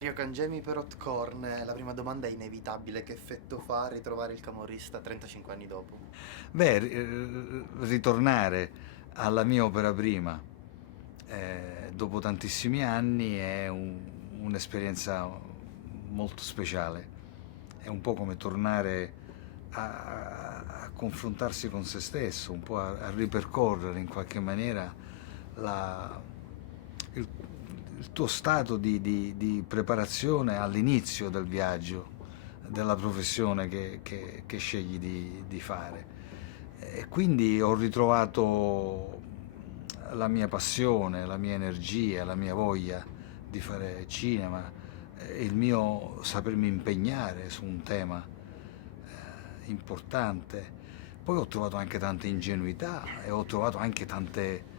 Rio Cangemi per Hotcorn, la prima domanda è inevitabile: che effetto fa ritrovare il camorrista 35 anni dopo? Beh, ritornare alla mia opera prima dopo tantissimi anni è un'esperienza molto speciale. È un po' come tornare a confrontarsi con se stesso, un po' a ripercorrere in qualche maniera la- il, il tuo stato di preparazione all'inizio del viaggio, della professione che scegli di fare. E quindi ho ritrovato la mia passione, la mia energia, la mia voglia di fare cinema, il mio sapermi impegnare su un tema importante. Poi ho trovato anche tante ingenuità e ho trovato anche tante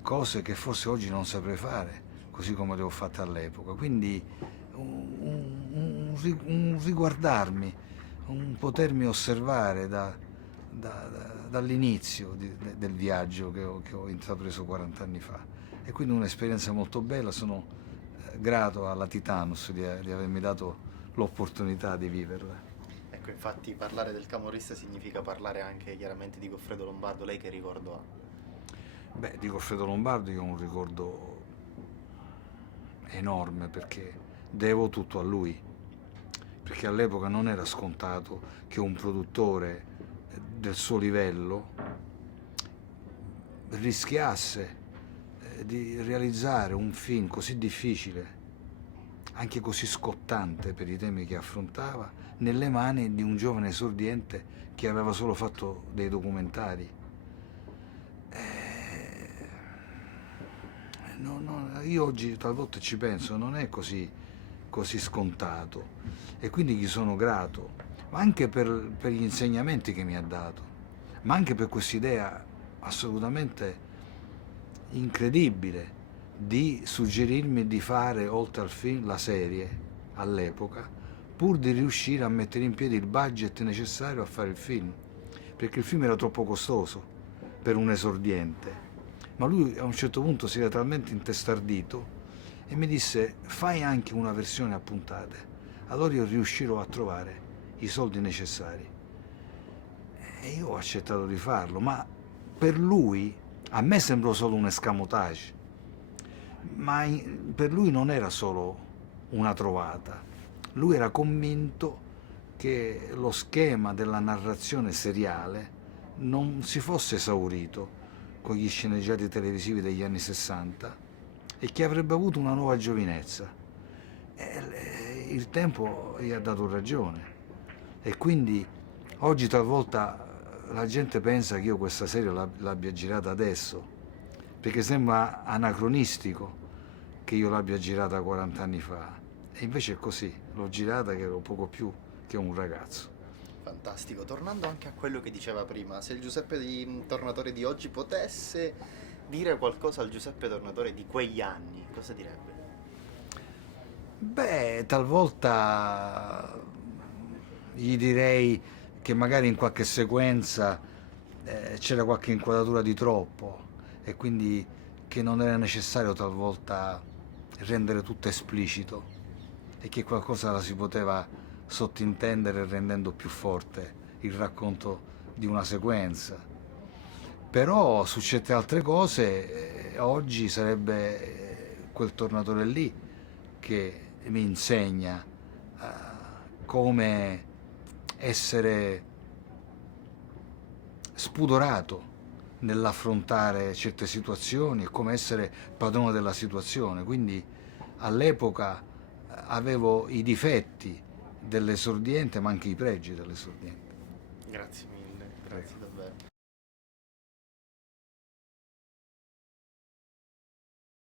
cose che forse oggi non saprei fare, così come le ho fatte all'epoca. Quindi un riguardarmi, un potermi osservare dall'inizio del viaggio che ho intrapreso 40 anni fa. E quindi un'esperienza molto bella, sono grato alla Titanus di avermi dato l'opportunità di viverla. Ecco, infatti parlare del camorrista significa parlare anche chiaramente di Goffredo Lombardo. Lei che ricordo ha? Beh, di Goffredo Lombardo io ho un ricordo enorme perché devo tutto a lui, perché all'epoca non era scontato che un produttore del suo livello rischiasse di realizzare un film così difficile, anche così scottante per i temi che affrontava, nelle mani di un giovane esordiente che aveva solo fatto dei documentari. Io oggi talvolta ci penso, non è così scontato e quindi gli sono grato, ma anche per gli insegnamenti che mi ha dato, ma anche per quest'idea assolutamente incredibile di suggerirmi di fare, oltre al film, la serie all'epoca, pur di riuscire a mettere in piedi il budget necessario a fare il film, perché il film era troppo costoso per un esordiente. Ma lui a un certo punto si era talmente intestardito e mi disse: fai anche una versione a puntate, allora io riuscirò a trovare i soldi necessari. E io ho accettato di farlo, ma per lui, a me sembrò solo un escamotage, ma per lui non era solo una trovata. Lui era convinto che lo schema della narrazione seriale non si fosse esaurito con gli sceneggiati televisivi degli anni 60 e che avrebbe avuto una nuova giovinezza. Il tempo gli ha dato ragione e quindi oggi talvolta la gente pensa che io questa serie l'abbia girata adesso, perché sembra anacronistico che io l'abbia girata 40 anni fa. E invece è così, l'ho girata che ero poco più che un ragazzo. Fantastico. Tornando anche a quello che diceva prima, se il Giuseppe Tornatore di oggi potesse dire qualcosa al Giuseppe Tornatore di quegli anni, cosa direbbe? Beh, talvolta gli direi che magari in qualche sequenza c'era qualche inquadratura di troppo e quindi che non era necessario talvolta rendere tutto esplicito e che qualcosa la si poteva sottintendere rendendo più forte il racconto di una sequenza. Però su certe altre cose oggi sarebbe quel tornatore lì che mi insegna come essere spudorato nell'affrontare certe situazioni e come essere padrone della situazione. Quindi all'epoca avevo i difetti dell'esordiente ma anche i pregi dell'esordiente. Grazie mille, grazie Prego. davvero.